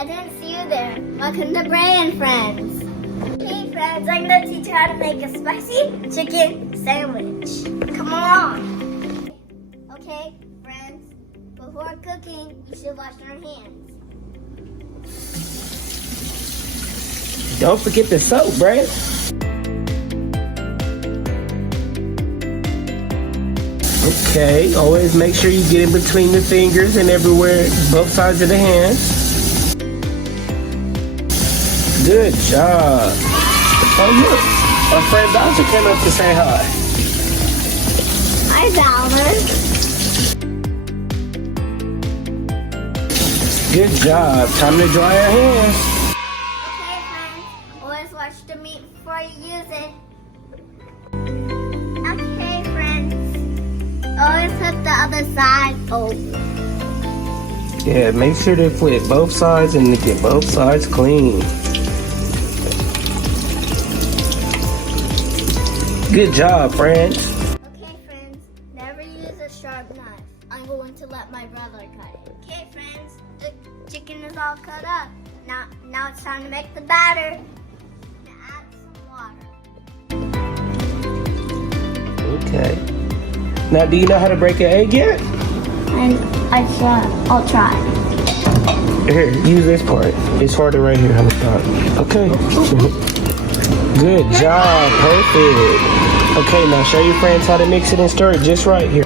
I didn't see you there. Welcome to Brae and Friends. Hey friends, I'm gonna teach you how to make a spicy chicken sandwich. Come along. Okay, friends, before cooking, we should wash our hands. Don't forget the soap, Brae. Okay, always make sure you get in between the fingers and everywhere, both sides of the hands. Good job. Oh look, our friend Bowser came up to say hi. Hi, Bowser. Good job. Time to dry our hands. Okay, friends, always wash the meat before you use it. Okay, friends, always flip the other side over. Yeah, make sure to flip both sides and to get both sides clean. Good job, friends. Okay, friends, never use a sharp knife. I'm going to let my brother cut it. Okay, friends, the chicken is all cut up. Now it's time to make the batter. Now add some water. Okay. Now, do you know how to break an egg yet? I'll try. Here, use this part. It's harder right here. Okay. Good job. Perfect. Okay, now show your friends how to mix it and stir it just right here.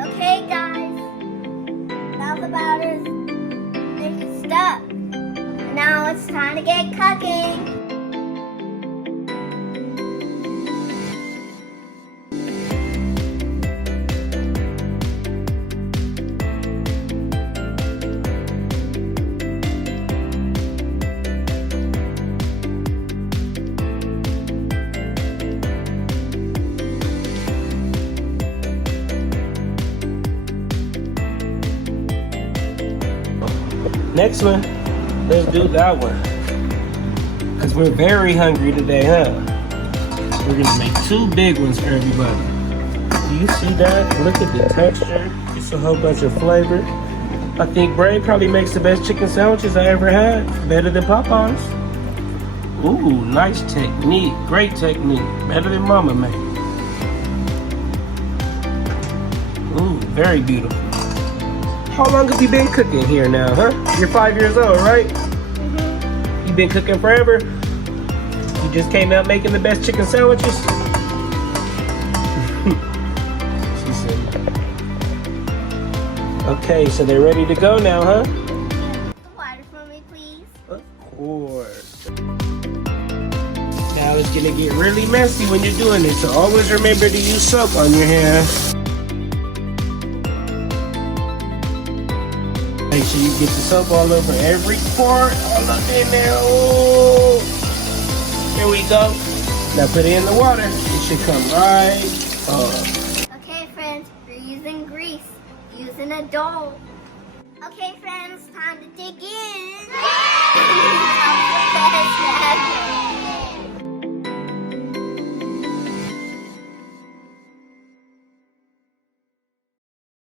Okay, guys. Now the batter's mixed up. Now it's time to get cooking. Next one, let's do that one. Because we're very hungry today, huh? We're going to make 2 big ones for everybody. Do you see that? Look at the texture. It's a whole bunch of flavor. I think Brae probably makes the best chicken sandwiches I ever had. Better than Popeye's. Ooh, nice technique. Great technique. Better than Mama made. Ooh, very beautiful. How long have you been cooking here now, huh? You're 5 years old, right? Mm-hmm. You've been cooking forever? You just came out making the best chicken sandwiches? She said. Okay, so they're ready to go now, huh? Water for me, please. Of course. Now it's gonna get really messy when you're doing it, so always remember to use soap on your hands. Make sure you get the soap all over every part, all up in there. Oh, here we go. Now put it in the water. It should come right up. Okay, friends, we're using grease, using a dough. Okay, friends, time to dig in.